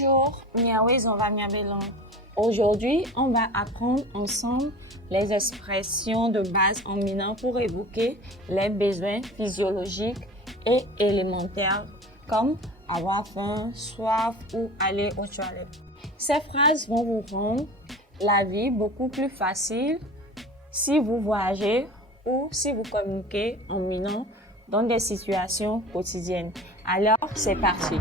Bonjour, miaoué zonva miabelon. Aujourd'hui, on va apprendre ensemble les expressions de base en minant pour évoquer les besoins physiologiques et élémentaires comme avoir faim, soif ou aller aux toilettes. Ces phrases vont vous rendre la vie beaucoup plus facile si vous voyagez ou si vous communiquez en minant dans des situations quotidiennes. Alors, c'est parti.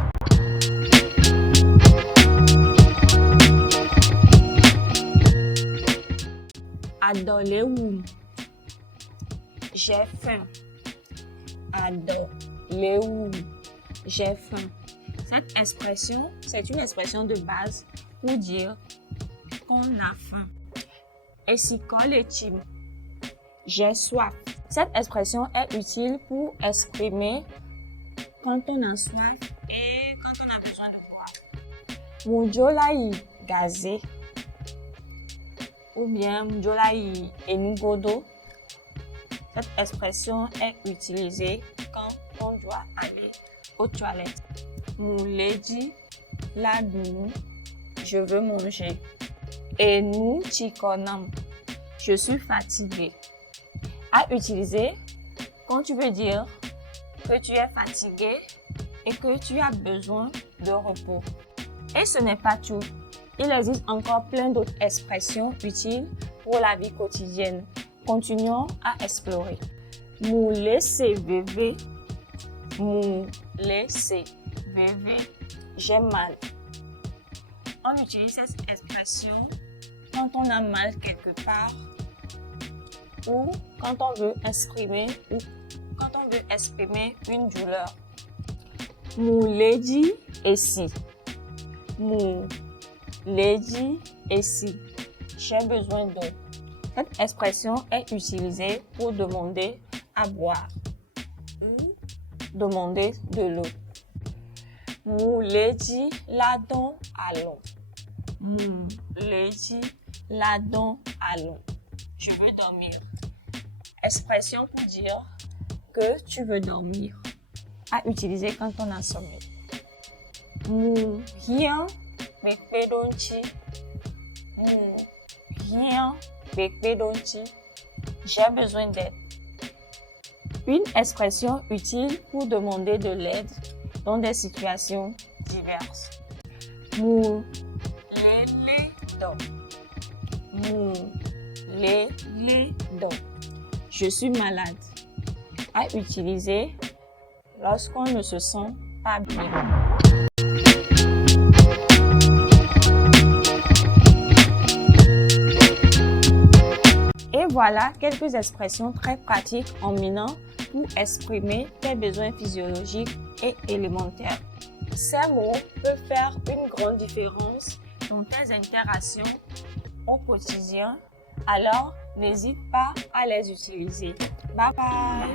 Adolé-ou. J'ai faim. Adolé-ou. J'ai faim. Cette expression, c'est une expression de base pour dire qu'on a faim. Essikole-tim. J'ai soif. Cette expression est utile pour exprimer quand on a soif et quand on a besoin de boire. Mujolai gazé ou bien mujolai enugodo. Cette expression est utilisée quand on doit aller aux toilettes. Mouleji ladou, je veux manger. Et nous chikonam, je suis fatigué. À utiliser quand tu veux dire que tu es fatigué et que tu as besoin de repos. Et ce n'est pas tout. Il existe encore plein d'autres expressions utiles pour la vie quotidienne. Continuons à explorer. Moulé CVV. Moulé CVV. J'ai mal. On utilise cette expression quand on a mal quelque part ou quand on veut exprimer une douleur. Mouleji esi. Mouleji esi. J'ai besoin d'eau. Cette expression est utilisée pour demander à boire ou demander de l'eau. Mouleji ladon alon. Mouleji ladon alon. Je veux dormir. Expression pour dire que tu veux dormir. À utiliser quand on a sommeil. Rien bekpedonchi. Rien bekpedonchi. J'ai besoin d'aide. Une expression utile pour demander de l'aide dans des situations diverses. Mou lele do. Mou lele do. Je suis malade. À utiliser lorsqu'on ne se sent pas bien. Et voilà quelques expressions très pratiques en minant pour exprimer tes besoins physiologiques et élémentaires. Ces mots peuvent faire une grande différence dans tes interactions au quotidien. Alors, n'hésite pas à les utiliser. Bye bye!